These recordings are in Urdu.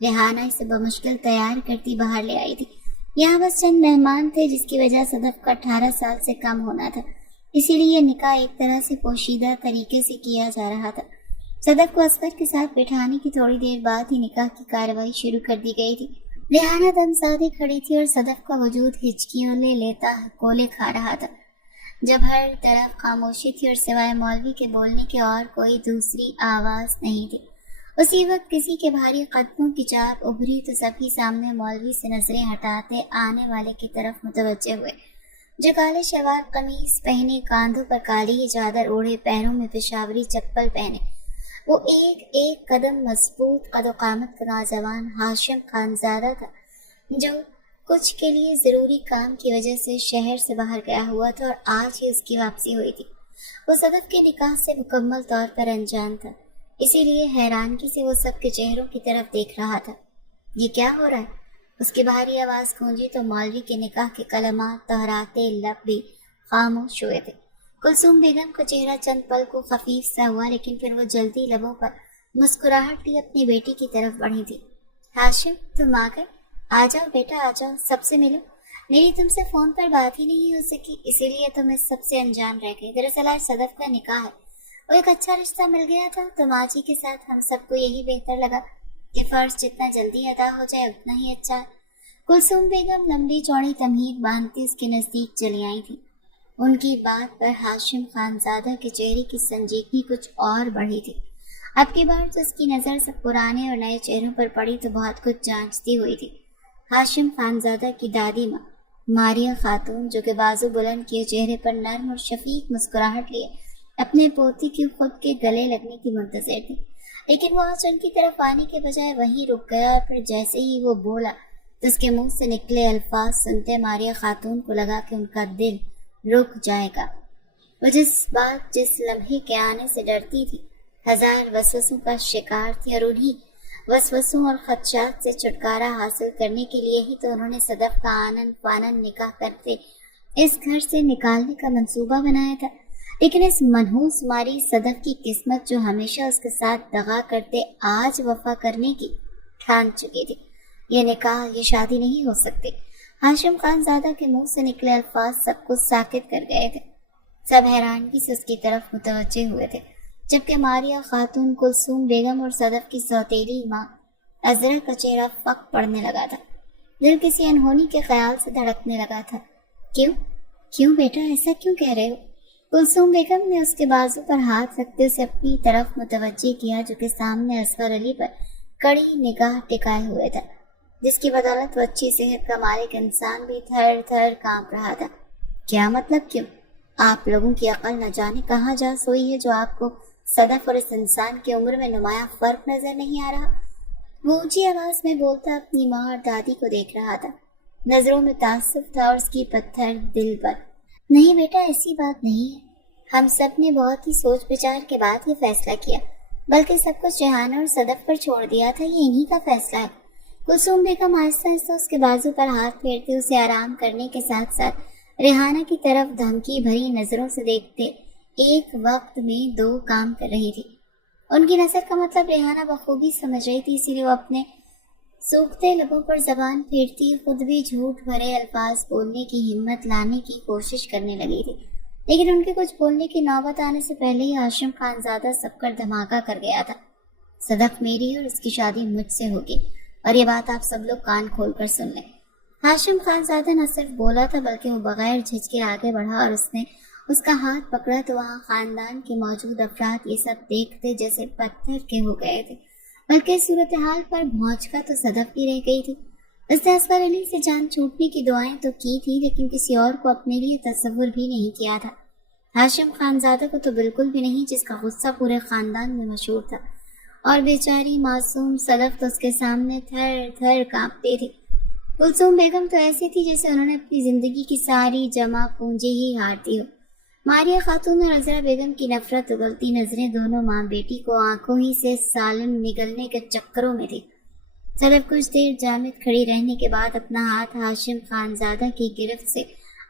ریحانہ اسے بمشکل تیار کرتی باہر لے آئی تھی۔ یہاں بس چند مہمان تھے جس کی وجہ صدف کا 18 سال سے کم ہونا تھا، اسی لیے یہ نکاح ایک طرح سے پوشیدہ طریقے سے کیا جا رہا تھا۔ صدف کو اصغر کے ساتھ بٹھانے کی تھوڑی دیر بعد ہی نکاح کی کارروائی شروع کر دی گئی تھی۔ ریحانہ دم سادے کھڑی تھی اور صدف کا وجود ہچکیوں لے لیتا کولے کھا رہا تھا، جب ہر طرف خاموشی تھی اور سوائے مولوی کے بولنے کے اور کوئی دوسری آواز نہیں تھی۔ اسی وقت کسی کے بھاری قدموں کی چاپ ابھری تو سبھی سامنے مولوی سے نظریں ہٹاتے آنے والے کی طرف متوجہ ہوئے، جو کالے شلوار قمیص پہنے، کاندھوں پر کالی چادر اوڑھے، پیروں میں پشاوری چپل پہنے، وہ ایک ایک قدم مضبوط قد و قامت کا نوجوان ہاشم خانزادہ تھا، جو کچھ کے لیے ضروری کام کی وجہ سے شہر سے باہر گیا ہوا تھا اور آج ہی اس کی واپسی ہوئی تھی۔ وہ صدف کے نکاح سے مکمل طور پر انجان تھا، اسی لیے حیرانگی سے وہ سب کے چہروں کی طرف دیکھ رہا تھا۔ یہ کیا ہو رہا ہے؟ اس کی بھاری آواز گونجی تو مولوی کے نکاح کے کلمات دہراتے لب بھی خاموش ہوئے تھے۔ کلثوم بیگم کا چہرہ چند پل کو خفیف سا ہوا، لیکن پھر وہ جلدی لبوں پر مسکراہٹ لیے اپنی بیٹی کی طرف بڑھی تھی۔ ہاشم، تم آ گئے؟ آ جاؤ بیٹا، آ جاؤ، سب سے ملو۔ میری تم سے فون پر بات ہی نہیں ہو سکی، اسی لیے تم اس سب سے انجان رہ گئے۔ دراصل آج صدف کا نکاح ہے، وہ ایک اچھا رشتہ مل گیا تھا، تو ماں جی کے ساتھ ہم سب کو یہی بہتر لگا کہ فرض جتنا جلدی ادا ہو جائے اتنا ہی اچھا ہے۔ کلثوم بیگم لمبی چوڑی تمہید باندھتی اس کے نزدیک چلی آئی تھی۔ ان کی بات پر ہاشم خانزادہ کے چہرے کی سنجیدگی کچھ اور بڑھی تھی۔ اب کی بار تو اس کی نظر سب پرانے اور نئے چہروں پر پڑی تو بہت کچھ جانچتی ہوئی تھی۔ ہاشم خانزادہ کی دادی ماں ماریہ خاتون، جو کہ بازو بلند کیے چہرے پر نرم اور شفیق مسکراہٹ لیے اپنے پوتی کی خود کے گلے لگنے کی منتظر تھی، لیکن وہ آج ان کی طرف آنے کے بجائے وہیں رک گیا، اور پھر جیسے ہی وہ بولا تو اس کے منہ سے نکلے الفاظ سنتے ماریہ خاتون کو لگا کہ ان کا دل رک جائے گا۔ وہ جس لمحے کے آنے سے ڈرتی تھی، ہزار وسوسوں کا شکار تھی، اور انہی وسوسوں اور خدشات سے چھٹکارا حاصل کرنے کے لیے ہی تو انہوں نے صدف کا آنن فانن نکاح کرتے اس گھر سے نکالنے کا منصوبہ بنایا تھا۔ لیکن اس منحوس ماری صدف کی قسمت، جو ہمیشہ اس کے ساتھ دغا کرتے، آج وفا کرنے کی ٹھان چکی تھی۔ یہ نکاح، یہ شادی نہیں ہو سکتی۔ ہاشم خانزادہ کے منہ سے نکلے الفاظ سب کو ساکت کر گئے تھے۔ سب حیرانگی سے اس کی طرف متوجہ ہوئے تھے، جبکہ ماریہ خاتون، کلثوم بیگم اور صدف کی سوتیلی ماں عذرا کا چہرہ فق پڑنے لگا تھا۔ دل کسی انہونی کے خیال سے دھڑکنے لگا تھا۔ کیوں بیٹا، ایسا کیوں کہہ رہے ہو؟ کلثوم بیگم نے اس کے بازو پر ہاتھ رکھتے اسے اپنی طرف متوجہ کیا، جو کہ سامنے اصغر علی پر کڑی نگاہ ٹکائے ہوئے تھا، جس کی بدولت وہ اچھی صحت کا مالک انسان بھی تھر تھر کانپ رہا تھا۔ کیا مطلب؟ کیوں؟ آپ لوگوں کی عقل نہ جانے کہاں جا سوئی ہے، جو آپ کو صدف اور اس انسان کی عمر میں نمایاں فرق نظر نہیں آ رہا؟ وہ اونچی آواز میں بولتا اپنی ماں اور دادی کو دیکھ رہا تھا، نظروں میں تعصب تھا اور اس کی پتھر دل پر۔ نہیں بیٹا، ایسی بات نہیں ہے، ہم سب نے بہت ہی سوچ بچار کے بعد یہ فیصلہ کیا، بلکہ سب کچھ ریحانہ اور صدف پر چھوڑ دیا تھا، یہ انہی کا فیصلہ ہے۔ کلثوم بیگم آہستہ آہستہ اس کے بازو پر ہاتھ پھیرتے اسے آرام کرنے کے ساتھ ساتھ ریحانہ کی طرف دھمکی بھری نظروں سے دیکھتے ایک وقت میں دو کام کر رہی تھی۔ ان کی نظر کا مطلب ریحانہ بخوبی سمجھ رہی تھی، اسی لیے وہ اپنے سوکھتے لبوں پر زبان پھیرتی خود بھی جھوٹ بھرے الفاظ بولنے کی ہمت لانے کی کوشش کرنے لگی تھی، لیکن ان کے کچھ بولنے کی نوبت آنے سے پہلے ہی ہاشم خانزادہ سب کر دھماکہ کر گیا تھا۔ صدف میری اور اس کی شادی مجھ سے ہوگی، اور یہ بات آپ سب لوگ کان کھول کر سن لیں۔ ہاشم خانزادہ نہ صرف بولا تھا بلکہ وہ بغیر جھجکے آگے بڑھا، اور اس نے اس کا ہاتھ پکڑا تو وہاں خاندان کے موجود افراد یہ سب دیکھتے جیسے پتھر کے ہو گئے تھے، بلکہ صورتحال پر بھونچکا تو صدف کی رہ گئی تھی۔ اس نے اصغر علی سے جان چھوٹنے کی دعائیں تو کی تھی، لیکن کسی اور کو اپنے لیے تصور بھی نہیں کیا تھا۔ ہاشم خانزادہ کو تو بالکل بھی نہیں، جس کا غصہ پورے خاندان میں مشہور تھا، اور بیچاری معصوم صدف تو اس کے سامنے تھر تھر کانپتی تھی۔ کلثوم بیگم تو ایسی تھی جیسے انہوں نے اپنی زندگی کی ساری جمع پونجی ہی ہار دی ہو۔ ماریہ خاتون اور عذرا بیگم کی نفرت اگلتی نظریں دونوں ماں بیٹی کو آنکھوں ہی سے سالم نگلنے کے چکروں میں تھی۔ صدف کچھ دیر جامد کھڑی رہنے کے بعد اپنا ہاتھ ہاشم خانزادہ کی گرفت سے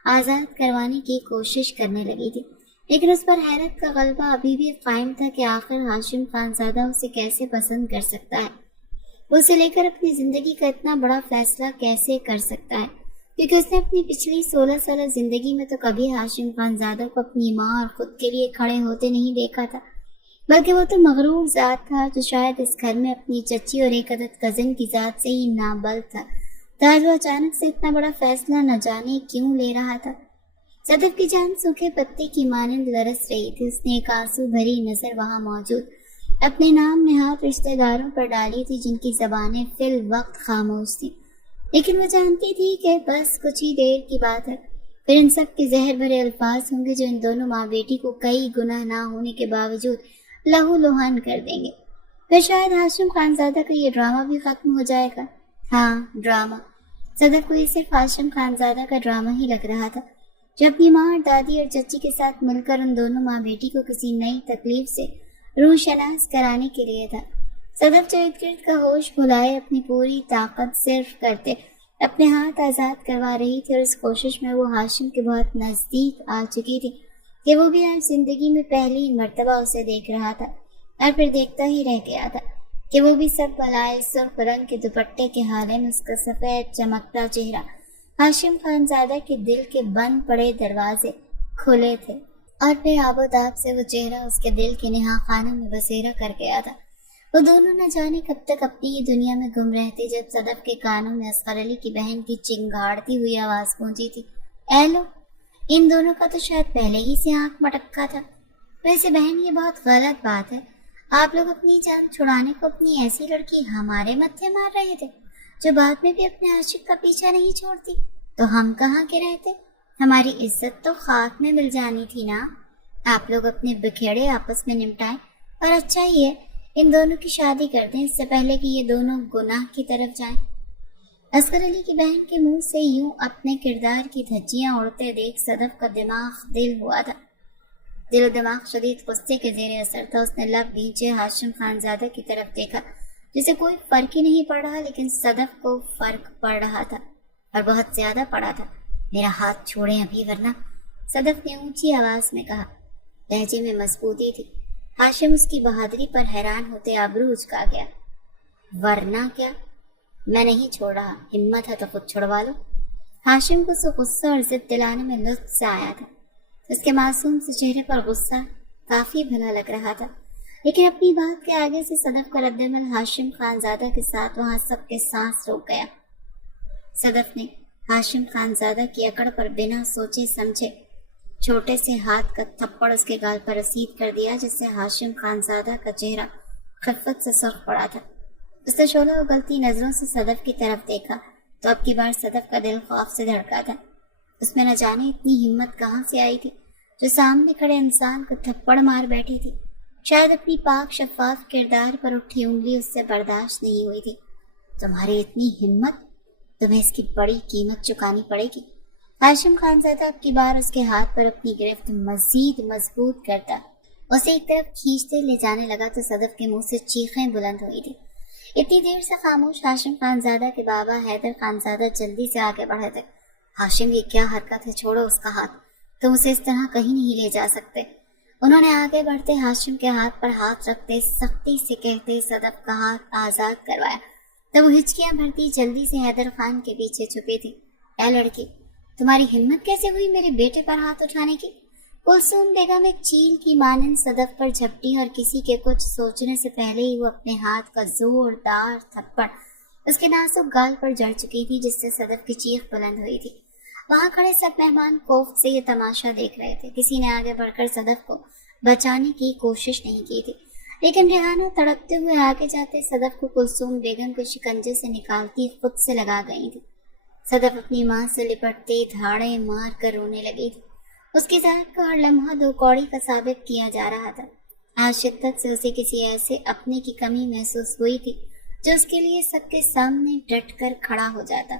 آزاد کروانے کی کوشش کرنے لگی تھی، لیکن اس پر حیرت کا غلبہ ابھی بھی قائم تھا کہ آخر ہاشم خانزادہ اسے کیسے پسند کر سکتا ہے۔ وہ اسے لے کر اپنی زندگی کا اتنا بڑا فیصلہ کیسے کر سکتا ہے، کیونکہ اس نے اپنی پچھلی 16 سالہ زندگی میں تو کبھی ہاشم خان زادہ کو اپنی ماں اور خود کے لیے کھڑے ہوتے نہیں دیکھا تھا، بلکہ وہ تو مغرور ذات تھا جو شاید اس گھر میں اپنی چچی اور ایک عدد کزن کی ذات سے ہی نابل تھا۔ آج وہ اچانک سے اتنا بڑا فیصلہ نہ جانے کیوں لے رہا تھا۔ صدف کی جان سوکھے پتے کی مانند لرس رہی تھی۔ اس نے ایک آنسو بھری نظر وہاں موجود اپنے نام نہاد رشتہ داروں پر ڈالی تھی جن کی زبانیں فی الوقت خاموش تھی، لیکن وہ جانتی تھی کہ بس کچھ ہی دیر کی بات ہے، پھر ان سب کے زہر بھرے الفاظ ہوں گے جو ان دونوں ماں بیٹی کو کئی گناہ نہ ہونے کے باوجود لہو لوہان کر دیں گے۔ پھر شاید ہاشم خانزادہ کا یہ ڈرامہ بھی ختم ہو جائے گا۔ ہاں، ڈرامہ۔ صدف کو یہ صرف ہاشم خانزادہ کا ڈرامہ ہی لگ رہا تھا جو اپنی ماں اور دادی اور چچی کے ساتھ مل کر ان دونوں ماں بیٹی کو کسی نئی تکلیف سے روح شناس کرانے کے لیے تھا۔ صدف جو ارد گرد کا ہوش بھلائے اپنی پوری طاقت صرف کرتے اپنے ہاتھ آزاد کروا رہی تھی، اور اس کوشش میں وہ ہاشم کے بہت نزدیک آ چکی تھی کہ وہ بھی آج زندگی میں پہلی مرتبہ اسے دیکھ رہا تھا، اور پھر دیکھتا ہی رہ گیا تھا کہ وہ بھی سب بلائے سرخ رنگ کے دوپٹے کے حالے میں اس کا سفید چمکتا چہرہ ہاشم خانزادہ کے دل کے بند پڑے دروازے کھلے تھے، اور پھر آب و تاب سے وہ چہرہ اس کے دل کے نہا خانوں میں بسیرا کر گیا تھا۔ وہ دونوں نہ جانے کب تک اپنی ہی دنیا میں گم رہتے جب صدف کے کانوں میں اصغر علی کی بہن کی چنگاڑتی ہوئی آواز گونجی تھی، اے لو! ان دونوں کا تو شاید پہلے ہی سے آنکھ مٹکا تھا۔ ویسے بہن، یہ بہت غلط بات ہے، آپ لوگ اپنی جان چھڑانے کو اپنی ایسی لڑکی ہمارے متھے مار رہے تھے جو بعد میں بھی اپنے عاشق کا پیچھا نہیں چھوڑتی، تو ہم کہاں کے رہتے؟ ہماری عزت تو خاک میں مل جانی تھی نا۔ آپ لوگ اپنے بکھیڑے آپس میں نمٹائیں، اور اچھا ہی ہے ان دونوں کی شادی کر دیں اس سے پہلے کہ یہ دونوں گناہ کی طرف جائیں۔ اصغر علی کی بہن کے منہ سے یوں اپنے کردار کی دھجیاں اڑتے دیکھ صدف کا دماغ دل ہوا تھا۔ دل و دماغ شدید غصے کے زیر اثر تھا۔ اس نے لب نیچے ہاشم خانزادہ کی طرف دیکھا جسے کوئی فرق ہی نہیں پڑ رہا، لیکن صدف کو فرق پڑ رہا تھا، اور بہت زیادہ پڑا تھا۔ میرا ہاتھ چھوڑیں ابھی ورنہ، صدف نے اونچی آواز میں کہا۔ لہجے میں مضبوطی تھی۔ ہاشم اس کی بہادری پر حیران ہوتے آبرو اچکا گیا۔ ورنہ کیا؟ میں نہیں چھوڑ رہا، ہمت ہے تو خود چھڑوا لو۔ ہاشم کو غصہ اور ضد دلانے میں لطف سے آیا تھا۔ اس کے معصوم سے چہرے پر غصہ کافی بھلا لگ رہا تھا، لیکن اپنی بات کے آگے سے صدف کا رد عمل ہاشم خانزادہ کے ساتھ وہاں سب کے سانس روک گیا۔ صدف نے ہاشم خانزادہ کی اکڑ پر بنا سوچے سمجھے چھوٹے سے ہاتھ کا تھپڑ اس کے گال پر رسید کر دیا، جس سے ہاشم خانزادہ کا چہرہ خفت سے سرخ پڑا تھا۔ اس نے شعلہ اگلتی نظروں سے صدف کی طرف دیکھا تو اب کی بار صدف کا دل خوف سے دھڑکا تھا۔ اس میں نہ جانے اتنی ہمت کہاں سے آئی تھی جو سامنے کھڑے انسان کو تھپڑ مار بیٹھی تھی۔ شاید اپنی پاک شفاف کردار پر اٹھی انگلی اس سے برداشت نہیں ہوئی تھی۔ تمہاری اتنی ہمت، تمہیں اس کی بڑی قیمت چکانی پڑے گی۔ ہاشم خانزادہ اب کی بار اس کے ہاتھ پر اپنی گرفت مزید مضبوط کرتا اسے ایک طرف کھینچتے لے جانے لگا تو صدف کے منہ سے چیخیں بلند ہوئی تھی۔ اتنی دیر سے خاموش ہاشم خانزادہ کے بابا حیدر خانزادہ جلدی سے آگے بڑھے تھے۔ ہاشم، یہ کیا حرکت ہے؟ چھوڑو اس کا ہاتھ، تم اسے اس طرح کہیں نہیں لے جا سکتے۔ انہوں نے آگے بڑھتے ہاشم کے ہاتھ پر ہاتھ رکھتے سختی سے کہتے صدف کا ہاتھ آزاد کروایا، تب وہ ہچکیاں بھرتی جلدی سے حیدر خان کے پیچھے چھپی تھی۔ اے لڑکی، تمہاری ہمت کیسے ہوئی میرے بیٹے پر ہاتھ اٹھانے کی؟ کلثوم بیگم ایک چیل کی مانند صدف پر جھپٹی، اور کسی کے کچھ سوچنے سے پہلے ہی وہ اپنے ہاتھ کا زوردار تھپڑ اس کے نازک گال پر جڑ چکی تھی، جس سے صدف کی چیخ بلند ہوئی تھی۔ وہاں کھڑے سب مہمان کوفت سے یہ تماشا دیکھ رہے تھے۔ کسی نے آگے بڑھ کر صدف کو بچانے کی کوشش نہیں کی تھی، لیکن ریحانہ تڑپتے ہوئے آگے جاتے صدف کو کلثوم بیگم کے شکنجے سے نکالتی خود سے لگا گئی تھی۔ صدف اپنی ماں سے لپٹتے دھاڑے مار کر رونے لگی تھی۔ اس کی ذات کو ہر لمحہ دو کوڑی کا ثابت کیا جا رہا تھا۔ آج شدت سے اسے کسی ایسے اپنے کی کمی محسوس ہوئی تھی جو اس کے لیے سب کے سامنے ڈٹ کر کھڑا ہو جاتا۔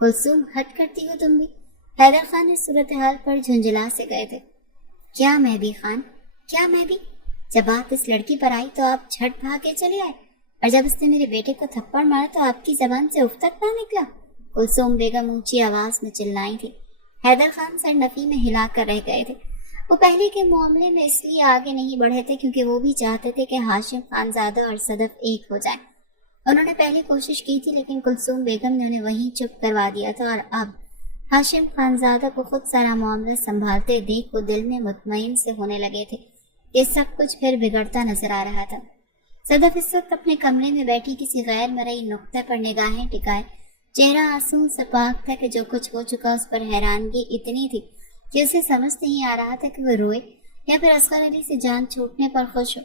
کلثوم، ہٹ کرتی ہو تم بھی؟ حیدر خان اس صورتحال پر جھنجھلا سے گئے تھے۔ کیا میں بھی خان، کیا میں بھی؟ جب بات اس لڑکی پر آئی تو آپ جھٹ بھاگے چلے آئے، اور جب اس نے میرے بیٹے کو تھپڑ مارا تو آپ کی زبان سے اف تک نہ نکلا؟ کلثوم بیگم اونچی آواز میں چلائی تھی۔ حیدر خان سر نفی میں ہلا کر رہ گئے تھے۔ وہ پہلے کے معاملے میں اس لیے آگے نہیں بڑھے تھے کیونکہ وہ بھی چاہتے تھے کہ ہاشم خانزادہ اور صدف ایک ہو جائیں۔ انہوں نے پہلے کوشش کی تھی لیکن کلثوم بیگم نے انہیں وہیں چپ کروا دیا تھا، اور اب ہاشم خانزادہ کو خود سارا معاملہ سنبھالتے دیکھ وہ دل میں مطمئن سے ہونے لگے تھے کہ سب کچھ پھر بگڑتا نظر آ رہا تھا۔ صدف اس وقت اپنے کمرے میں بیٹھی کسی غیر مرئی نقطے پر نگاہیں ٹکائے چہرہ آنسوں سے پاک تھا کہ جو کچھ ہو چکا اس پر حیرانگی اتنی تھی کہ اسے سمجھ نہیں آ رہا تھا کہ وہ روئے یا پھر اصغر علی سے جان چھوٹنے پر خوش ہو۔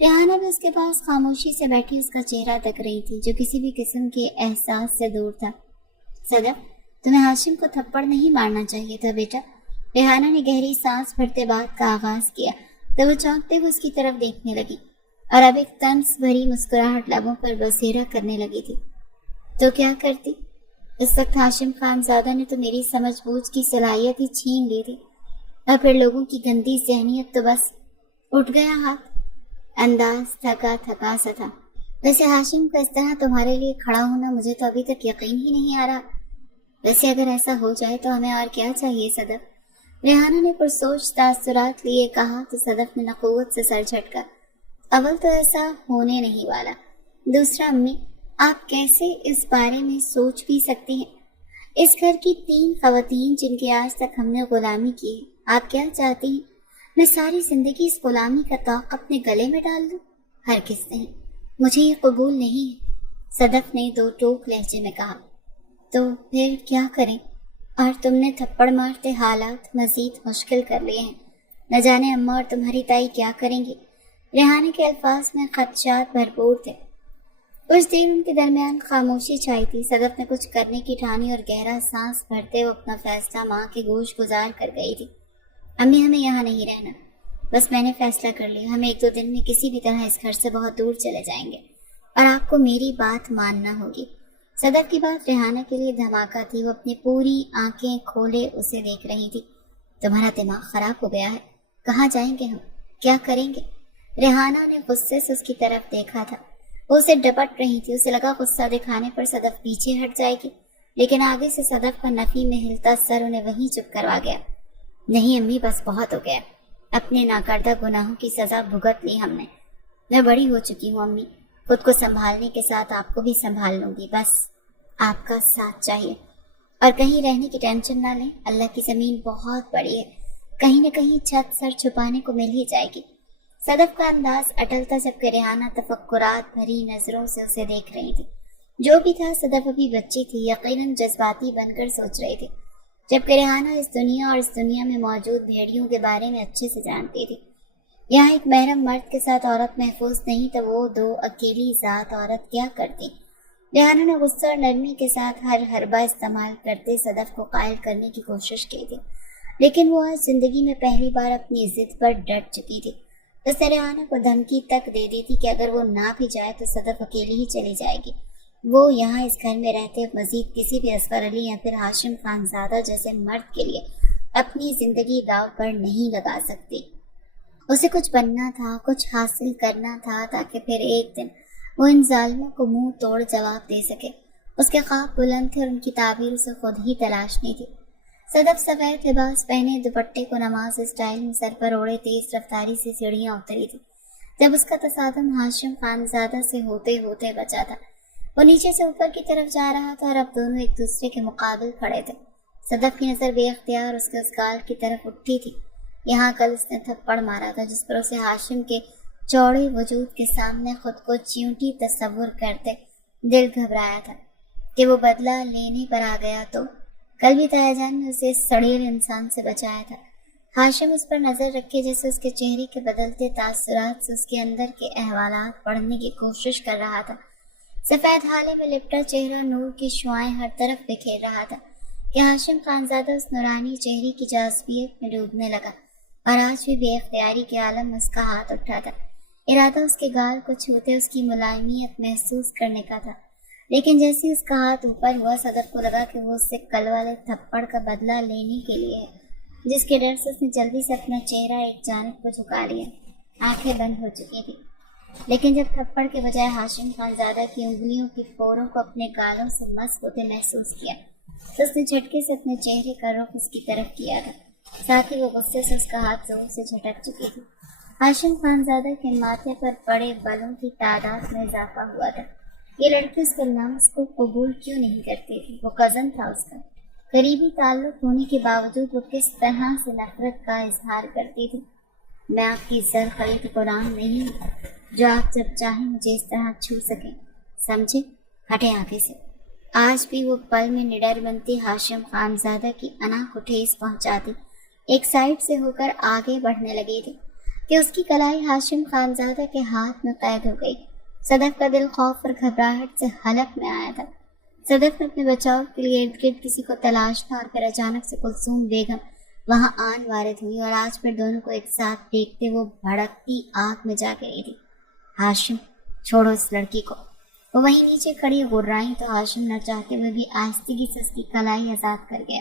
ریحانہ بھی اس کے پاس خاموشی سے بیٹھی اس کا چہرہ تک رہی تھی جو کسی بھی قسم کے احساس سے دور تھا۔ صدف، تمہیں ہاشم کو تھپڑ نہیں مارنا چاہیے تھا بیٹا۔ ریحانہ نے گہری سانس بھرتے بات کا آغاز کیا تو وہ چونکتے ہوئے اس کی طرف دیکھنے لگی اور اب ایک طنز بھری مسکراہٹ لبوں پر بسیرا کرنے لگی تھی۔ تو کیا کرتی؟ اس وقت ہاشم خانزادہ نے تو میری سمجھ بوجھ کی صلاحیت ہی چھین لی تھی، اور پھر لوگوں کی گندی ذہنیت تو بس اٹھ گیا ہاتھ۔ انداز تھکا تھکا سا تھا۔ ویسے ہاشم کو اس طرح تمہارے لیے کھڑا ہونا مجھے تو ابھی تک یقین ہی نہیں آ رہا۔ ویسے اگر ایسا ہو جائے تو ہمیں اور کیا چاہیے صدف؟ ریحانہ نے پرسوچ تاثرات لیے کہا تو صدف نے نقوت سے سر جھٹکا۔ اول تو ایسا ہونے نہیں والا، دوسرا امی آپ کیسے اس بارے میں سوچ بھی سکتی ہیں؟ اس گھر کی 3 خواتین جن کی آج تک ہم نے غلامی کی ہے، آپ کیا چاہتی ہیں میں ساری زندگی اس غلامی کا طوق اپنے گلے میں ڈال دوں؟ ہرگز نہیں، مجھے یہ قبول نہیں ہے، صدف نے 2 ٹوک لہجے میں کہا۔ تو پھر کیا کریں؟ اور تم نے تھپڑ مارتے حالات مزید مشکل کر لیے ہیں، نہ جانے اماں اور تمہاری تائی کیا کریں گی۔ ریحانہ کے الفاظ میں خدشات بھرپور تھے۔ کچھ دیر ان کے درمیان خاموشی چھائی تھی۔ صدف نے کچھ کرنے کی ٹھانی اور گہرا سانس بھرتے ہوئے اپنا فیصلہ ماں کے گوش گزار کر گئی تھی۔ امی ہمیں یہاں نہیں رہنا، بس میں نے فیصلہ کر لیا، ہم 1-2 دن میں کسی بھی طرح اس گھر سے بہت دور چلے جائیں گے، اور آپ کو میری بات ماننا ہوگی۔ صدف کی بات ریحانہ کے لیے دھماکہ تھی۔ وہ اپنی پوری آنکھیں کھولے اسے دیکھ رہی تھی۔ تمہارا دماغ خراب ہو گیا ہے، کہاں جائیں گے ہم، کیا کریں گے؟ ریحانہ نے غصے سے اس کی طرف دیکھا تھا۔ وہ اسے ڈپٹ رہی تھی، اسے لگا غصہ دکھانے پر صدف پیچھے ہٹ جائے گی، لیکن آگے سے صدف کا نفی میں ہلتا سر انہیں وہیں چپ کروا گیا۔ نہیں امی، بس بہت ہو گیا، اپنے ناکردہ گناہوں کی سزا بھگت لی ہم نے۔ میں بڑی ہو چکی ہوں امی، خود کو سنبھالنے کے ساتھ آپ کو بھی سنبھال لوں گی، بس آپ کا ساتھ چاہیے، اور کہیں رہنے کی ٹینشن نہ لیں، اللہ کی زمین بہت بڑی ہے، کہیں نہ کہیں چھت سر چھپانے کو مل ہی جائے گی۔ صدف کا انداز اٹل تھا جبکہ ریحانہ تفکرات بھری نظروں سے اسے دیکھ رہی تھی۔ جو بھی تھا صدف ابھی بچی تھی، یقیناً جذباتی بن کر سوچ رہی تھی، جبکہ ریحانہ اس دنیا اور اس دنیا میں موجود بھیڑیوں کے بارے میں اچھے سے جانتی تھی۔ یہاں ایک محرم مرد کے ساتھ عورت محفوظ نہیں تو وہ 2 اکیلی ذات عورت کیا کرتی؟ ریحانہ نے غصہ اور نرمی کے ساتھ ہر حربہ استعمال کرتے صدف کو قائل کرنے کی کوشش کی تھی، لیکن وہ آج زندگی میں پہلی بار اپنی ضد پر ڈٹ چکی تھی۔ اس نے ریحانہ کو دھمکی تک دے دی تھی کہ اگر وہ نہ بھی جائے تو صدف اکیلی ہی چلی جائے گی۔ وہ یہاں اس گھر میں رہتے مزید کسی بھی اصغر علی یا پھر ہاشم خانزادہ جیسے مرد کے لیے اپنی زندگی داؤ پر نہیں لگا سکتی۔ اسے کچھ بننا تھا، کچھ حاصل کرنا تھا تاکہ پھر ایک دن وہ ان ظالموں کو منہ توڑ جواب دے سکے۔ اس کے خواب بلند تھے اور ان کی تعبیر اسے خود ہی تلاشنی تھی۔ صدف سفید لباس پہنے دوپٹے کو نماز اسٹائل میں سر پر اوڑے تیز رفتاری سے سیڑھیاں اتری تھی جب اس کا تصادم ہاشم خانزادہ سے ہوتے ہوتے بچا تھا۔ وہ نیچے سے اوپر کی طرف جا رہا تھا اور اب دونوں ایک دوسرے کے مقابل کھڑے تھے۔ صدف کی نظر بے اختیار اس کے اس گال کی طرف اٹھی تھی۔ یہاں کل اس نے تھپڑ مارا تھا جس پر اسے ہاشم کے چوڑے وجود کے سامنے خود کو چیونٹی تصور کرتے دل گھبرایا تھا کہ وہ بدلہ لینے پر آ گیا تو کل بھی تایا جان نے اسے اس سڑیل انسان سے بچایا تھا۔ ہاشم اس پر نظر رکھے جیسے اس کے چہرے کے بدلتے تاثرات سے اس کے اندر کے احوالات پڑھنے کی کوشش کر رہا تھا۔ سفید حالے میں لپٹا چہرہ نور کی شعائیں ہر طرف بکھیر رہا تھا کہ ہاشم خانزادہ اس نورانی چہرے کی جاذبیت میں ڈوبنے لگا، اور آج بھی بے اختیاری کے عالم میں اس کا ہاتھ اٹھا تھا۔ ارادہ اس کے گال کو چھوتے اس کی ملائمیت محسوس کرنے کا تھا، لیکن جیسے اس کا ہاتھ اوپر ہوا صدف کو لگا کہ وہ اس سے کل والے تھپڑ کا بدلہ لینے کے لیے ہے، جس کے ڈر سے اس نے جلدی سے اپنا چہرہ ایک جانب کو جھکا لیا۔ آنکھیں بند ہو چکی تھی، لیکن جب تھپڑ کے بجائے ہاشم خانزادہ کی انگلیوں کی پوروں کو اپنے گالوں سے مس ہوتے محسوس کیا تو اس نے جھٹکے سے اپنے چہرے کا رخ اس کی طرف کیا تھا، ساتھ ہی وہ غصے سے اس کا ہاتھ زور سے جھٹک چکی تھی۔ ہاشم خانزادہ کے ماتھے پر پڑے بلوں کی تعداد میں اضافہ ہوا تھا۔ یہ لڑکی اس کے لمس کو قبول کیوں نہیں کرتی تھی؟ وہ کزن تھا اس کا، قریبی تعلق ہونے کے باوجود وہ کس طرح سے نفرت کا اظہار کرتی تھی۔ میں آپ کی زرخرید قرآن نہیں ہوں جو آپ جب چاہیں مجھے اس طرح چھو سکیں، سمجھے؟ ہٹے آگے سے۔ آج بھی وہ پل میں نڈر بنتی ہاشم خانزادہ کی انا کو ٹھیس پہنچاتی ایک سائڈ سے ہو کر آگے بڑھنے لگی تھی کہ اس کی کلائی ہاشم خانزادہ کے ہاتھ میں قید ہو گئی۔ صدف کا دل خوف اور گھبراہٹ سے حلق میں آیا تھا۔ صدف نے اپنے بچاؤ کے لیے ارد گرد کسی کو تلاشنا اور پھر اچانک سے کلثوم بیگم وہاں آن وارد ہوئی اور آج پھر دونوں کو ایک ساتھ دیکھتے وہ بھڑکتی آگ میں جا گئی تھی۔ ہاشم، چھوڑو اس لڑکی کو۔ وہ وہیں نیچے کھڑی غرائیں تو ہاشم نہ چاہتے ہوئے بھی آہستگی سے اس کی کلائی آزاد کر گیا۔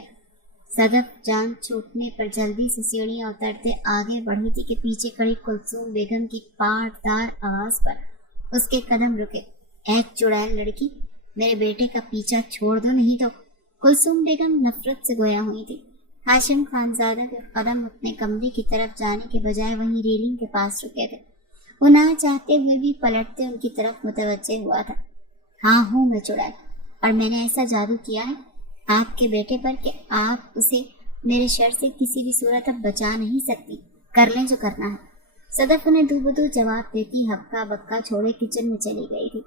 صدف جان چھوٹنے پر جلدی سے سیڑھیاں اترتے آگے بڑھی تھی کہ پیچھے کھڑی کلثوم بیگم کی پاٹدار آواز پر اس کے قدم رکے۔ اے چڑیل لڑکی، میرے بیٹے کا پیچھا چھوڑ دو نہیں تو۔ کلثوم بیگم نفرت سے گویا ہوئی تھی۔ ہاشم خانزادہ کے قدم اپنے کمرے کی طرف جانے کے بجائے وہیں ریلنگ کے پاس رکے تھے۔ وہ نہ چاہتے ہوئے بھی پلٹتے ان کی طرف متوجہ ہوا تھا۔ ہاں ہوں میں چڑیل، اور میں نے ایسا جادو کیا ہے آپ کے بیٹے پر کہ آپ اسے میرے شر سے کسی بھی صورت اب بچا نہیں سکتی۔ کر لیں جو کرنا ہے۔ صدف انہیں دو بدو جواب دیتی ہکا بکا چھوڑے کچن میں چلی گئی تھی۔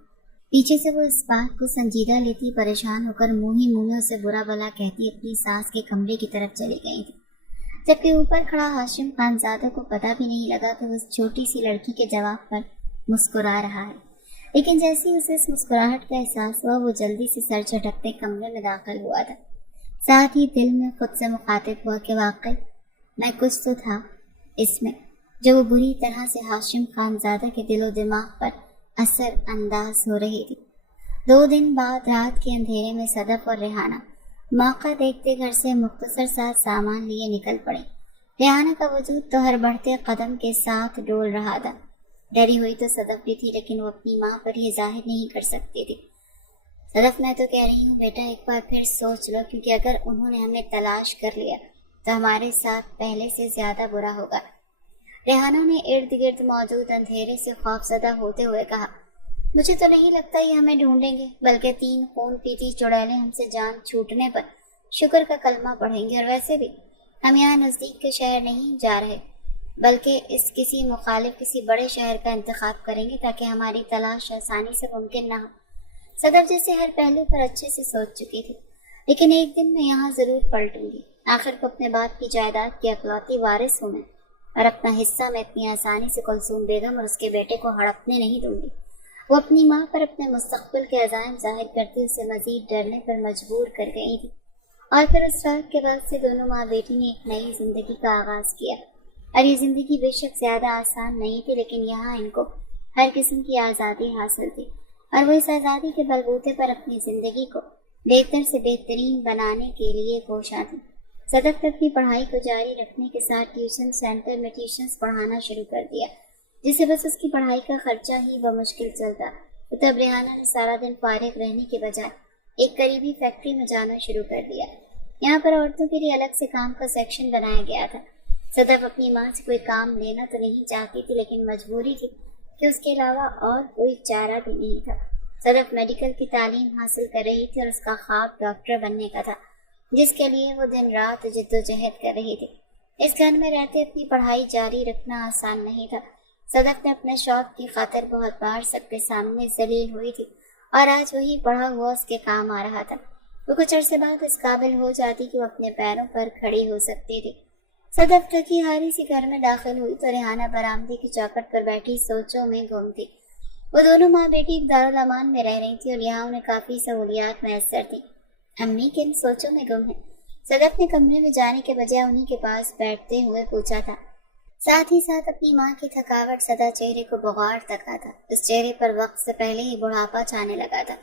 پیچھے سے وہ اس بات کو سنجیدہ لیتی پریشان ہو کر منہ ہی منہ سے برا بلا کہتی اپنی ساس کے کمرے کی طرف چلی گئی تھی، جبکہ اوپر کھڑا ہاشم خانزادہ کو پتہ بھی نہیں لگا کہ وہ اس چھوٹی سی لڑکی کے جواب پر مسکرا رہا ہے۔ لیکن جیسے اسے اس مسکراہٹ کا احساس ہوا وہ جلدی سے سر جھٹکتے کمرے میں داخل ہوا تھا، ساتھ ہی دل میں خود سے مخاطب ہوا کہ واقعی میں کچھ تو تھا اس میں جو وہ بری طرح سے ہاشم خانزادہ کے دل و دماغ پر اثر انداز ہو رہی تھی۔ 2 دن بعد رات کے اندھیرے میں صدف اور ریحانہ موقع دیکھتے گھر سے مختصر سا سامان لیے نکل پڑے۔ ریحانہ کا وجود تو ہر بڑھتے قدم کے ساتھ ڈول رہا تھا۔ ڈری ہوئی تو صدف بھی تھی، لیکن وہ اپنی ماں پر یہ ظاہر نہیں کر سکتی تھی۔ صدف، میں تو کہہ رہی ہوں بیٹا ایک بار پھر سوچ لو، کیونکہ اگر انہوں نے ہمیں تلاش کر لیا تو ہمارے ساتھ پہلے سے زیادہ برا ہوگا۔ ریحانہ نے ارد گرد موجود اندھیرے سے خوفزدہ ہوتے ہوئے کہا، مجھے تو نہیں لگتا یہ ہمیں ڈھونڈیں گے، بلکہ 3 خون پیتی چڑیلیں ہم سے جان چھوٹنے پر شکر کا کلمہ پڑھیں گے۔ اور ویسے بھی ہم یہاں نزدیک کے شہر نہیں جا رہے، بلکہ اس کسی مخالف کسی بڑے شہر کا انتخاب کریں گے تاکہ ہماری تلاش آسانی سے ممکن نہ ہو۔ صدف جیسے ہر پہلو پر اچھے سے سوچ چکی تھی، لیکن ایک دن میں یہاں ضرور پلٹوں گی۔ آخر کو اپنے باپ کی جائیداد کی اکلوتی وارث ہوں میں، اور اپنا حصہ میں اتنی آسانی سے کلثوم بیگم اور اس کے بیٹے کو ہڑپنے نہیں دوں گی۔ وہ اپنی ماں پر اپنے مستقبل کے عزائم ظاہر کرتے اسے مزید ڈرنے پر مجبور کر گئی تھی، اور پھر اس رات کے بعد سے دونوں ماں بیٹی نے ایک نئی زندگی کا آغاز کیا۔ اور یہ زندگی بے شک زیادہ آسان نہیں تھی، لیکن یہاں ان کو ہر قسم کی آزادی حاصل تھی، اور وہ اس آزادی کے بلبوتے پر اپنی زندگی کو بہتر سے بہترین بنانے کے لیے کوشاں تھی۔ صدف نے اپنی پڑھائی کو جاری رکھنے کے ساتھ ٹیوشن سینٹر میں ٹیوشنز پڑھانا شروع کر دیا، جس سے بس اس کی پڑھائی کا خرچہ ہی بمشکل چلتا۔ تو تب ریحانہ نے سارا دن فارغ رہنے کے بجائے ایک قریبی فیکٹری میں جانا شروع کر دیا۔ یہاں پر عورتوں کے لیے الگ سے کام کا سیکشن بنایا گیا تھا۔ صدف اپنی ماں سے کوئی کام لینا تو نہیں چاہتی تھی، لیکن مجبوری تھی کہ اس کے علاوہ اور کوئی چارہ بھی نہیں تھا۔ صدف میڈیکل کی تعلیم حاصل کر رہی تھی اور اس کا خواب ڈاکٹر بننے کا تھا، جس کے لیے وہ دن رات جدوجہد کر رہی تھی۔ اس گھر میں رہتے اپنی پڑھائی جاری رکھنا آسان نہیں تھا۔ صدف نے اپنے شوق کی خاطر بہت بار سب کے سامنے ذلیل ہوئی تھی، اور آج وہی پڑھا ہوا اس کے کام آ رہا تھا۔ وہ کچھ عرصے بعد اس قابل ہو جاتی کہ وہ اپنے پیروں پر کھڑی ہو سکتی تھی۔ صدف تھکی ہاری سی گھر میں داخل ہوئی تو ریحانہ برآمدے کی چوکھٹ پر بیٹھی سوچوں میں گم تھی۔ وہ دونوں ماں بیٹی ایک دارالامان میں رہ رہی تھی اور یہاں انہیں کافی سہولیات میسر تھیں۔ امی کن سوچوں میں گم ہیں؟ صدف نے کمرے میں جانے کے بجائے انہی کے پاس بیٹھتے ہوئے پوچھا تھا، ساتھ ہی ساتھ اپنی ماں کی تھکاوٹ زدہ چہرے کو بغار تکا تھا۔ اس چہرے پر وقت سے پہلے ہی بڑھاپا چھانے لگا تھا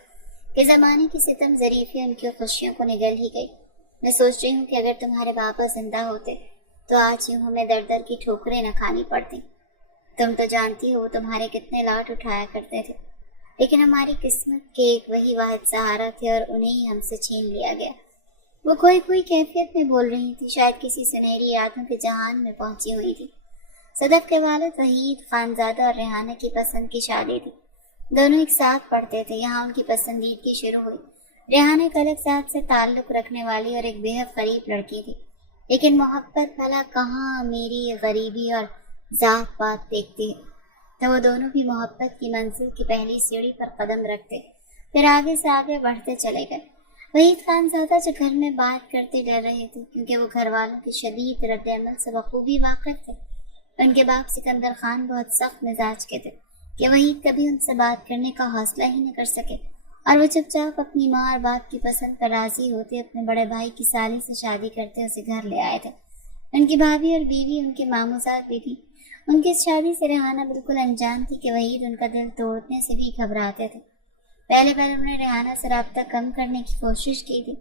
کہ زمانے کی ستم ظریفی ان کی خوشیوں کو نگل ہی گئی۔ میں سوچ رہی ہوں کہ اگر تمہارے پاپا زندہ ہوتے تو آج یوں ہمیں در در کی ٹھوکریں نہ کھانی پڑتی۔ تم تو جانتی ہو وہ تمہارے کتنے لاٹ اٹھایا کرتے تھے، لیکن ہماری قسمت کے ایک وہی واحد سہارا تھے اور انہیں ہی ہم سے چھین لیا گیا۔ وہ کوئی کیفیت میں بول رہی تھی، شاید کسی سنہری یادوں کے جہان میں پہنچی ہوئی تھی۔ صدف کے والد وحید خانزادہ اور ریحانہ کی پسند کی شادی تھی۔ دونوں ایک ساتھ پڑھتے تھے۔ یہاں ان کی پسندیدگی شروع ہوئی۔ ریحانہ ایک الگ ذات سے تعلق رکھنے والی اور ایک بے حد غریب لڑکی تھی، لیکن محبت بھلا کہاں میری غریبی اور ذات پات دیکھتی ہے۔ تو وہ دونوں بھی محبت کی منزل کی پہلی سیڑھی پر قدم رکھتے، پھر آگے سے آگے بڑھتے چلے گئے۔ وحید خان زادہ جو گھر میں بات کرتے ڈر رہے تھے، کیونکہ وہ گھر والوں کے شدید رد عمل سے بخوبی واقف تھے۔ ان کے باپ سکندر خان بہت سخت مزاج کے تھے کہ وحید کبھی ان سے بات کرنے کا حوصلہ ہی نہ کر سکے، اور وہ چپ چاپ اپنی ماں اور باپ کی پسند پر راضی ہوتے اپنے بڑے بھائی کی سالی سے شادی کرتے اسے گھر لے آئے تھے۔ ان کی بھابھی اور بیوی ان کے ماموزاد بھی تھی۔ ان کی اس شادی سے ریحانہ بالکل انجان تھی کہ وحید ان کا دل توڑنے سے بھی گھبراتے تھے۔ پہلے انہوں نے ریحانہ سے رابطہ کم کرنے کی کوشش کی تھی۔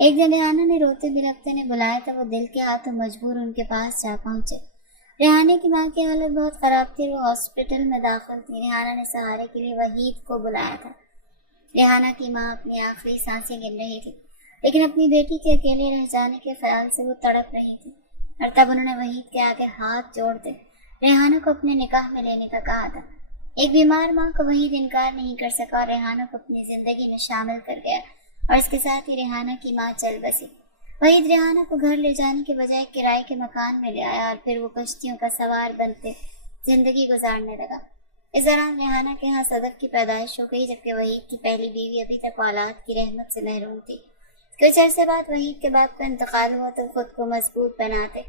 ایک دن ریحانہ نے روتے بلکتے نے بلایا تو وہ دل کے ہاتھوں مجبور ان کے پاس جا پہنچے۔ ریحانہ کی ماں کی حالت بہت خراب تھی، وہ ہاسپٹل میں داخل تھی۔ ریحانہ نے سہارے کے لیے وحید کو بلایا تھا۔ ریحانہ کی ماں اپنی آخری سانسیں گن رہی تھی، لیکن اپنی بیٹی کے اکیلے رہ جانے کے خیال سے وہ تڑپ رہی تھی، اور تب انہوں نے وحید کے آگے ہاتھ جوڑتے ریحانہ کو اپنے نکاح میں لینے کا کہا تھا۔ ایک بیمار ماں کو وحید انکار نہیں کر سکا اور ریحانہ کو اپنی زندگی میں شامل کر گیا، اور اس کے ساتھ ہی ریحانہ کی ماں چل بسی۔ وحید ریحانہ کو گھر لے جانے کے بجائے کرائے کے مکان میں لے آیا، اور پھر وہ کشتیوں کا سوار بنتے زندگی گزارنے لگا۔ اس دوران ریحانہ کے ہاں صدف کی پیدائش ہو گئی، جبکہ وحید کی پہلی بیوی ابھی تک اولاد کی رحمت سے محروم تھی۔ کچھ عرصے بعد وحید کے باپ کا انتقال ہوا تو خود کو مضبوط بناتے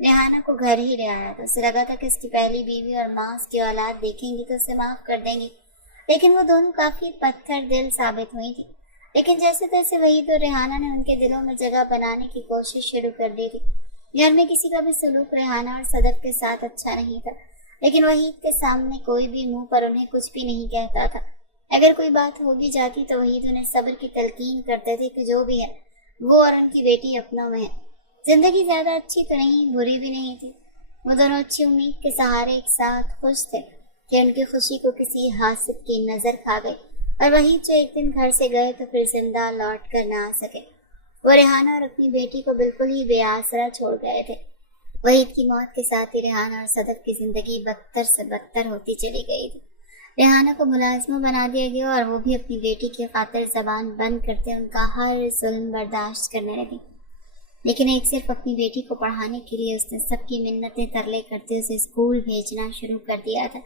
ریحانہ کو گھر ہی لے آیا۔ تو اسے لگا تھا کہ اس کی پہلی بیوی اور ماں اس کی اولاد دیکھیں گی تو اسے معاف کر دیں گی، لیکن وہ دونوں کافی پتھر دل ثابت ہوئی تھی۔ لیکن جیسے تیسے وحید اور ریحانہ نے ان کے دلوں میں جگہ بنانے کی کوشش شروع کر دی تھی۔ گھر میں کسی کا بھی سلوک ریحانہ اور صدف کے ساتھ اچھا نہیں تھا، لیکن وحید کے سامنے کوئی بھی منہ پر انہیں کچھ بھی نہیں کہتا تھا۔ اگر کوئی بات ہو بھی جاتی تو وحید انہیں صبر کی تلقین کرتے تھے کہ جو بھی ہے وہ اور ان کی بیٹی اپنوں میں ہے۔ زندگی زیادہ اچھی تو نہیں، بری بھی نہیں تھی۔ وہ دونوں اچھی امید کے سہارے ایک ساتھ خوش تھے کہ ان کی خوشی کو کسی حاسد کی نظر کھا گئی، اور وحید جو ایک دن گھر سے گئے تو پھر زندہ لوٹ کر نہ آ سکے۔ وہ ریحانہ اور اپنی بیٹی کو بالکل ہی بے آسرا چھوڑ گئے تھے۔ وحید کی موت کے ساتھ ہی ریحانہ اور صدف کی زندگی بدتر سے بدتر ہوتی چلی گئی تھی۔ ریحانہ کو ملازمہ بنا دیا گیا، اور وہ بھی اپنی بیٹی کی خاطر زبان بند کرتے ان کا ہر ظلم برداشت کرنے لگی۔ لیکن ایک صرف اپنی بیٹی کو پڑھانے کے لیے اس نے سب کی منتیں ترلے کرتے اسے اسکول بھیجنا شروع کر دیا تھا،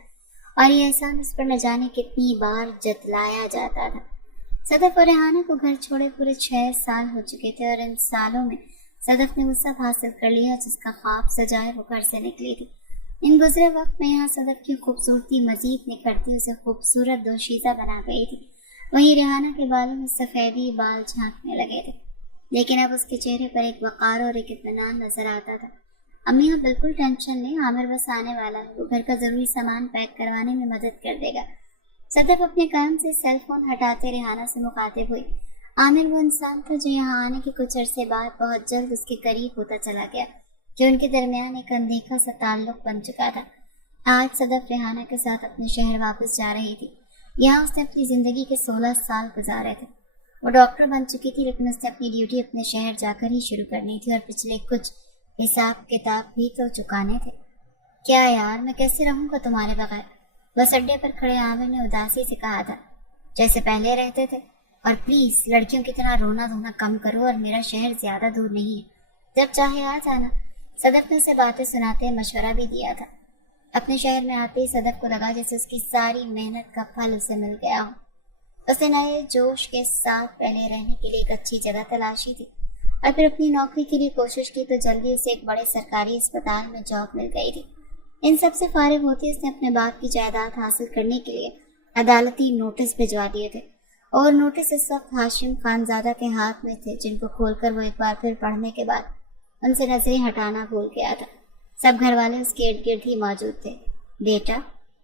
اور یہ احسان اس پر نہ جانے کتنی بار جتلایا جاتا تھا۔ صدف اور ریحانہ کو گھر چھوڑے پورے 6 سال ہو چکے تھے، اور ان سالوں میں صدف نے وہ سب حاصل کر لیا جس کا خواب سجائے وہ گھر سے نکلی تھی۔ ان گزرے وقت میں یہاں صدف کی خوبصورتی مزید نکھرتی اسے خوبصورت دوشیزہ بنا گئی تھی۔ وہیں ریحانہ کے بالوں میں سفیدی بال جھانکنے لگے تھے، لیکن اب اس کے چہرے پر ایک وقار اور ایک اطمینان نظر آتا تھا۔ امی آپ بالکل ٹینشن لیں، عامر بس آنے والا ہے، وہ گھر کا ضروری سامان پیک کروانے میں مدد کر دے گا۔ صدف اپنے کان سے سیل فون ہٹاتے ریحانہ سے مخاطب ہوئی۔ عامر وہ انسان تھا جو یہاں آنے کے کچھ عرصے بعد بہت جلد اس کے قریب ہوتا چلا گیا، جو ان کے درمیان ایک اندیکھا سا تعلق بن چکا تھا۔ آج صدف ریحانہ کے ساتھ اپنے شہر واپس جا رہی تھی۔ یہاں اس نے اپنی زندگی کے 16 سال گزارے تھے۔ وہ ڈاکٹر بن چکی تھی، لیکن اس نے اپنی ڈیوٹی اپنے شہر جا کر ہی شروع کرنی تھی، اور پچھلے کچھ حساب کتاب بھی تو چکانے تھے۔ کیا یار، میں کیسے رہوں گا تمہارے بغیر؟ بس اڈے پر کھڑے عامر نے اداسی سے کہا تھا، جیسے پہلے رہتے تھے، اور پلیز لڑکیوں کی طرح رونا دھونا کم کرو، اور میرا شہر زیادہ دور نہیں ہے، جب چاہے آ جانا۔ صدف نے اسے باتیں سناتے مشورہ بھی دیا تھا۔ اپنے شہر میں آتے ہی صدف کو لگا جیسے اس کی ساری محنت کا پھل اسے مل گیا ہو۔ اس نے نئے جوش کے ساتھ پہلے رہنے کے لیے ایک اچھی جگہ تلاشی تھی، اور پھر اپنی نوکری کے لیے کوشش کی تو جلدی اسے ایک بڑے سرکاری اسپتال میں جاب مل گئی تھی۔ ان سب سے فارغ ہوتے اس نے اپنے باپ کی جائیداد حاصل کرنے کے لیے عدالتی نوٹس بھجوا دیے تھے، اور نوٹس اس وقت ہاشم خانزادہ کے ہاتھ میں تھے، جن کو کھول کر وہ ایک بار پھر پڑھنے کے بعد ان سے نظریں ہٹانا بھول گیا تھا۔ سب گھر والے اس کے ارد گرد ہی موجود تھے۔ بیٹا،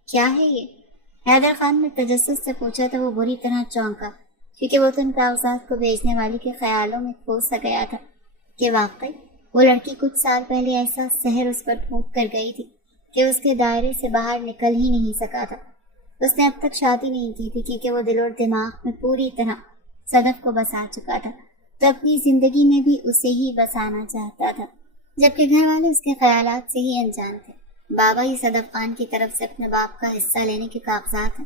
کیا ہے یہ؟ حیدر خان نے تجسس سے پوچھا تو وہ بری طرح چونکا، کیونکہ وہ تو ان کاغذات کو بھیجنے والی کے خیالوں میں کھو سا گیا تھا کہ واقعی وہ لڑکی کچھ سال پہلے ایسا سحر اس پر پھونک کر گئی تھی کہ اس کے دائرے سے باہر نکل ہی نہیں سکا تھا۔ اس نے اب تک شادی نہیں کی تھی، کیونکہ وہ دل و دماغ میں پوری طرح صدف کو بسا چکا تھا، تو اپنی زندگی میں بھی اسے ہی بسانا چاہتا تھا، جبکہ گھر والے اس کے خیالات سے ہی انجان تھے۔ بابا ہی صدف خان کی طرف سے اپنے باپ کا حصہ لینے کے کاغذات ہیں۔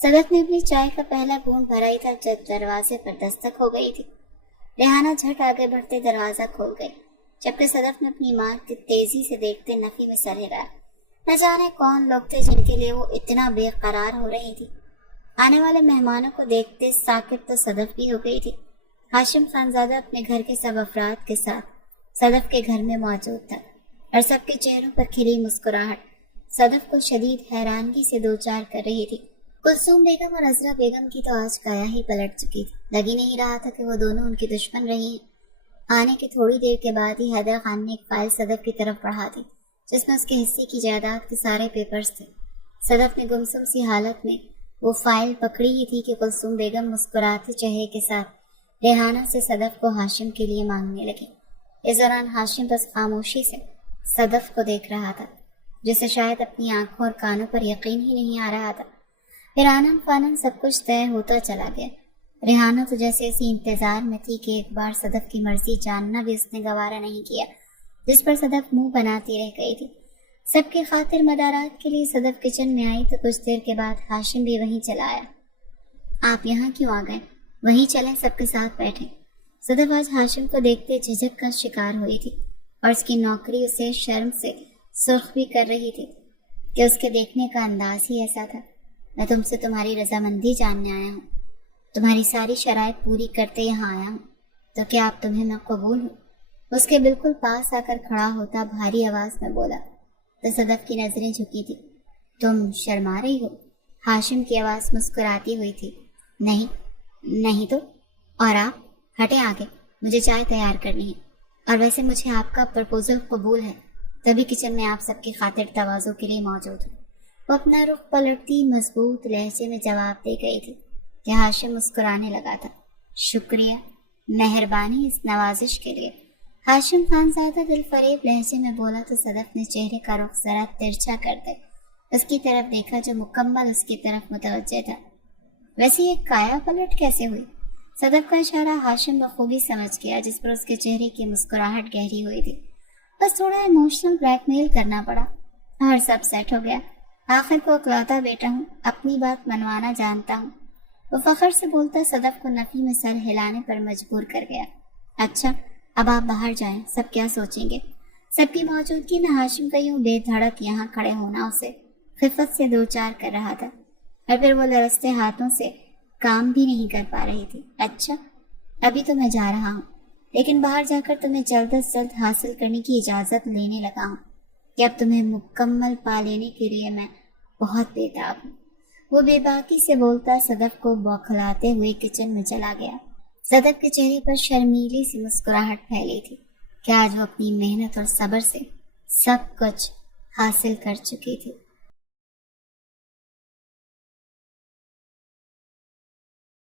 صدف نے اپنی چائے کا پہلا بوند بھرا ہی تھا جب دروازے پر دستک ہو گئی تھی۔ ریحانہ جھٹ آگے بڑھتے دروازہ کھول گئی، جبکہ صدف نے اپنی ماں کی تیزی سے دیکھتے نفی میں سر ہلایا۔ نہ جانے کون لوگ تھے جن کے لیے وہ اتنا بے قرار ہو رہی تھی۔ آنے والے مہمانوں کو دیکھتے ساکت تو صدف بھی ہو گئی تھی۔ ہاشم خانزادہ اپنے گھر کے سب افراد کے ساتھ صدف کے گھر میں موجود تھا اور سب کے چہروں پر کھلی مسکراہٹ صدف کو شدید حیرانگی سے دوچار کر رہی تھی۔ کلثوم بیگم اور عذرا بیگم کی تو آج کایا ہی پلٹ چکی تھی۔ لگ ہی نہیں رہا تھا کہ وہ دونوں ان کی دشمن رہی ہیں۔ آنے کے تھوڑی دیر کے بعد ہی حیدر خان نے ایک فائل صدف کی طرف بڑھا دی جس میں اس کے حصے کی جائیداد کے سارے پیپرز تھے۔ صدف نے گمسم سی حالت میں وہ فائل پکڑی ہی تھی کہ کلثوم بیگم مسکراتے چہرے کے ساتھ ریحانہ سے صدف کو ہاشم کے لیے مانگنے لگے۔ اس دوران ہاشم بس خاموشی سے صدف کو دیکھ رہا تھا، جسے شاید اپنی آنکھوں اور کانوں پر یقین ہی نہیں آ رہا تھا۔ پھر آنن فانن سب کچھ طے ہوتا چلا گیا۔ ریحانہ تو جیسے اسی انتظار میں تھی کہ ایک بار صدف کی مرضی جاننا بھی اس نے گوارا نہیں کیا، جس پر صدف منہ بناتی رہ گئی تھی۔ سب کے خاطر مدارات کے لیے صدف کچن میں آئی تو کچھ دیر کے بعد ہاشم بھی وہیں چلا آیا۔ آپ یہاں کیوں آ گئے؟ وہیں چلیں، سب کے ساتھ بیٹھیں۔ صدف آج ہاشم کو دیکھتے جھجک کا شکار ہوئی تھی اور اس کی نوکری اسے شرم سے سرخ بھی کر رہی تھی کہ اس کے دیکھنے کا انداز ہی ایسا تھا۔ میں تم سے تمہاری رضامندی جاننے آیا ہوں، تمہاری ساری شرائط پوری کرتے یہاں آیا ہوں، تو کیا اب تمہیں میں قبول ہوں؟ اس کے بالکل پاس آ کر کھڑا ہوتا بھاری آواز میں بولا تو صدف کی نظریں جھکی تھی۔ تم شرما رہی ہو؟ ہاشم کی آواز مسکراتی ہوئی تھی۔ نہیں تو، اور آپ ہٹیں آگے، مجھے چائے تیار کرنی ہے، اور ویسے مجھے آپ کا پرپوزل قبول ہے، تبھی کچن میں آپ سب کی خاطر تواضع کے لیے موجود ہوں۔ وہ اپنا رخ پلٹتی مضبوط لہجے میں جواب دے گئی تھی کہ ہاشم مسکرانے لگا تھا۔ شکریہ، مہربانی اس نوازش کے لیے، ہاشم خانزادہ دل فریب لہجے میں بولا تو صدف نے چہرے کا رخ ذرا ترچھا کر دے اس کی طرف دیکھا جو مکمل اس کی طرف متوجہ تھا۔ ویسے یہ کایا پلٹ کیسے ہوئی؟ صدف کا اشارہ ہاشم بخوبی سمجھ گیا، جس پر اس کے چہرے کی مسکراہٹ گہری ہوئی تھی۔ بس تھوڑا ایموشنل بلیک میل کرنا پڑا اور سب سیٹ ہو گیا۔ آخر کو اکلوتا بیٹا ہوں، اپنی بات منوانا جانتا ہوں، وہ فخر سے بولتا صدف کو نفی میں سر ہلانے پر مجبور کر گیا۔ اچھا، اب آپ باہر جائیں، سب کیا سوچیں گے؟ سب کی موجودگی میں ہاشم کا یوں بے دھڑک یہاں کھڑے ہونا اسے خفت سے دوچار کر رہا تھا، اور پھر وہ لرزتے ہاتھوں سے کام بھی نہیں کر پا رہی تھی۔ اچھا، ابھی تو میں جا رہا ہوں، لیکن باہر جا کر تمہیں جلد از جلد حاصل کرنے کی اجازت لینے لگا ہوں کہ اب تمہیں مکمل پا لینے کے لیے میں بہت بےتاب ہوں۔ وہ بے باکی سے بولتا صدف کو بوکھلاتے ہوئے کچن میں چلا گیا۔ صدف کے چہرے پر شرمیلی سی مسکراہٹ پھیلی تھی کہ آج وہ اپنی محنت اور صبر سے سب کچھ حاصل کر چکی تھی۔